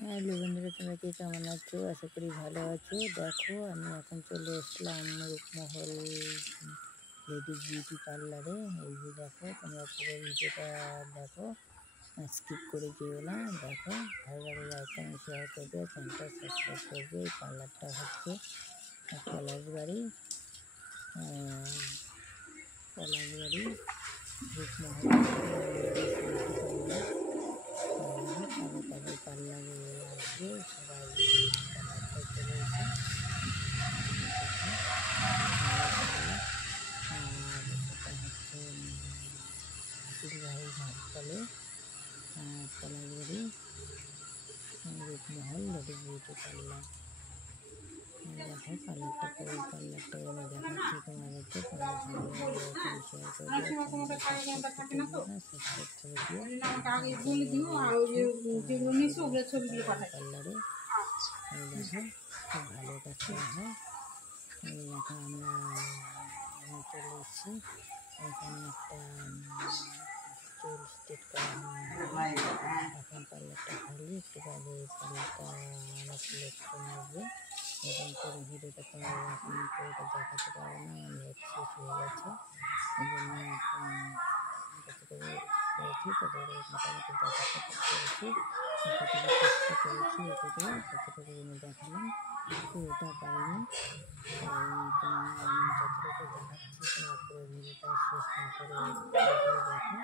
Hello বন্ধুরা, তোমরা কে কেমন আছো? আশা করি ভালো আছো। দেখো, আমি এখন চলে এসলাম রূপমহল লেডিস বিউটি পার্লারে। এই যে দেখো, তোমরা পুরো ভিডিওটা দেখো, স্কিপ করে যেও না। দেখো, ভালো লাগলে লাইক কমেন্ট শেয়ার করবে, চ্যানেলটা সাবস্ক্রাইব করবে। এই পার্লারটা হচ্ছে Palashbari Palashbari Rupmahal ladies beauty parlour. তাদের তাদের পার্লারে আসবে সবাই, পার্লারটা চলে এসে দেখো আর এটা হচ্ছে সিলভারি ঘাটতলে Palashbari Rupmahal ladies beauty parlour. দেখো পার্লারটা, পুরো পার্লারটা আমি দেখাচ্ছি তোমাদেরকে। তোমরা ভালো শেয়ার করবে, সাবস্ক্রাইব করে দিও। পার্লারে দেখো খুব ভালো কাজ করা হয়। এই দেখো আমরা চলে এসেছি। এখানে একটা চুল স্ট্রেট করা হয়। এখন পার্লারটা খালি, একটু বাদে পার্লারটা অনেক লোকজন আসবে। এখন পুরো ভিডিওটা তোমাদের এখন পুরোটা দেখাতে পারবো না, আমার নেট শেষ হয়ে গেছে। এই জন্য যতটুকু করেছি ততটুকু মোটামুটি দেখাতে পেরেছি, যতটুকু চেষ্টা করেছি ততটুকু আমি দেখালাম, পুরোটা পারিনি। আমি যতটুকু দেখাচ্ছি তোমরা পুরো ভিডিওটা শেষ না করে দেখো,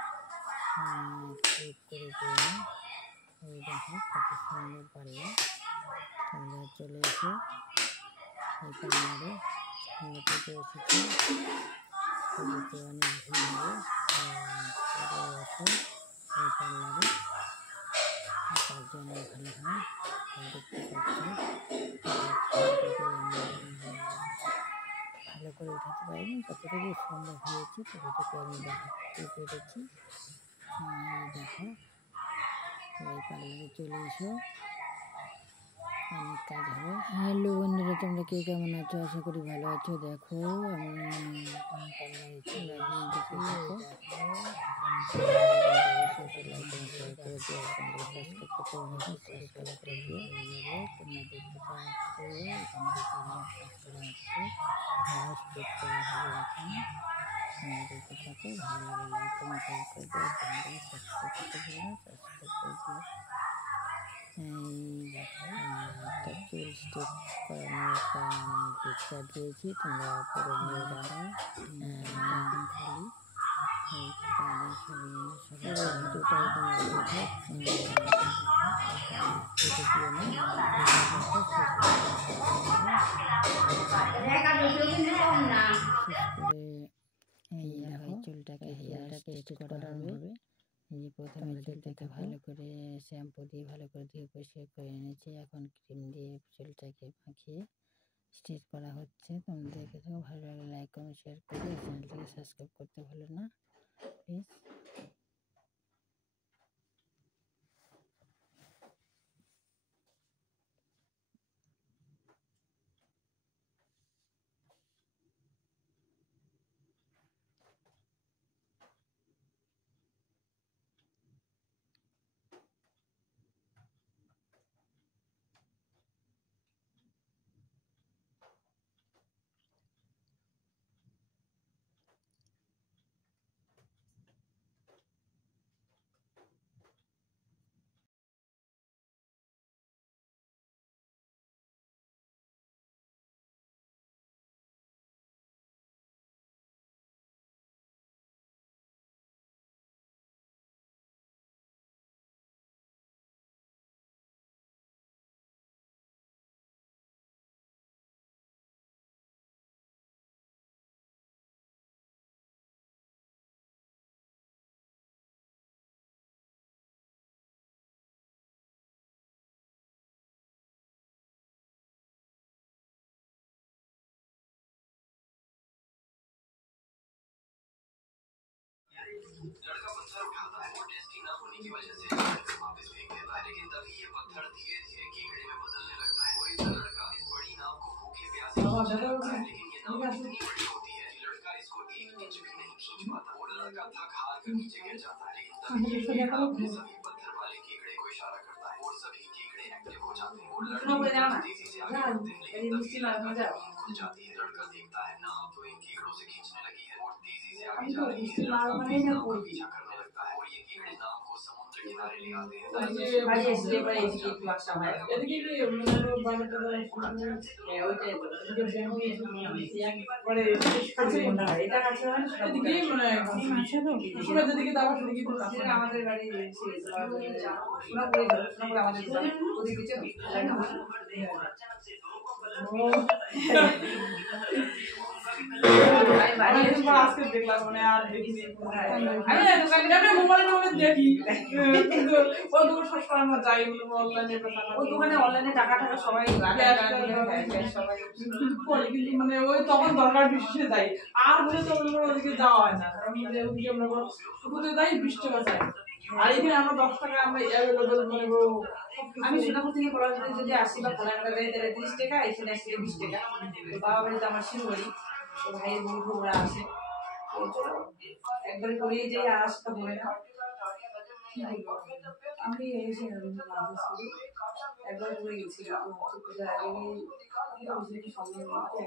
ক্লিক করে দিও না। এই দেখো কত সুন্দর পার্লার। তোমরা চলে এসো এই পার্লারে, আমরা পুজো এসেছি, পুজোতে অনেক ভিড় হবে। চলে আসো এই পার্লারে, তার জন্য ভালো হয়। দেখতে পাচ্ছ ভালো করে উঠাতে পারিনি, যতটুকু সম্ভব হয়েছে ততটুকু আমি দেখাতে পেরেছি। দেখো এই পার্লারে চলে এসো, অনেক কাজ হবে। হ্যালো বন্ধুরা, তোমরা কে কেমন আছো? আশা করি ভালো আছো। দেখো আমি পার্লারে চলে দেখো চুল স্টেপ করানোর একটা পিকচার দিয়েছি, তোমরা পুরো ভিডিওটা খালি চুলটাকে স্ট্রেট করানো হবে। এই প্রথমে চুলটাকে ভালো করে শ্যাম্পু দিয়ে ভালো করে ধুয়ে পরিষ্কার করে এনেছি। এখন ক্রিম দিয়ে চুলটাকে মাখিয়ে স্ট্রেট করা হচ্ছে। তোমরা দেখে থাকো, ভালো লাগলে লাইক কমেন্ট শেয়ার করে চ্যানেলটাকে সাবস্ক্রাইব করতে ভুলো না প্লিজ। लड़का पत्थर उठाता है, वो टेस्टी न होने की वजह से वापस फेंक देता है, लेकिन तभी ये पत्थर धीरे धीरे कीकड़े में बदलने लगता है। और इधर लड़का इस बड़ी नाव को भूखे प्यासे खींचने लगता है, लेकिन ये नाव इतनी बड़ी होती है कि लड़का इसको 1 इंच भी नहीं खींच पाता। और लड़का थक हार कर नीचे गिर जाता है, लेकिन तभी ये अपने सभी पत्थर वाले कीकड़े को इशारा करता है और सभी कीड़े एक्टिव हो जाते हैं और लड़ने की तेजी से आगे बढ़ते हैं, लेकिन तभी लड़का जमीन खुल जाती है। लड़का देखता है नाव तो इन कीड़ों से खींचने लगी है और तेजी से आगे जा रही है। लड़का भी नाव का पीछा करने लगता है और ये कीड़े नाव को समुद्र किनारे ले आते हैं। আমাদের বাড়ি সোনাপুরে আমাদের ওদিকে আজকে দেখলাম মানে আর দেখিনি আমি মোবাইলে দেখি কিন্তু ও দোকান সবসময় আমরা যাই ও দোকানে অনলাইনে টাকা সবাই সবাই করে কিন্তু মানে ওই তখন দরকার বিশেষে যাই আর বলে তো ওদিকে যাওয়া হয় না ওদিকে আমরা শুধু যাই 20 টাকা চাই আর এখানে আমরা 10 টাকা আমরা অ্যাভেলেবল মনে করো আমি সোনাপুর থেকে পড়াশোনা যদি আসি বা কোলাঘাটা যাই তাহলে 30 টাকা এখানে আসলে 20 টাকা তো বাবা বাড়িতে আমার শিরুবাড়ি তো ভাইয়ের বন্ধু ওরা আসে একবারে করিয়ে যাই আর আসতে হবে না আমি এসে একবার করে গেছিলাম তো আগে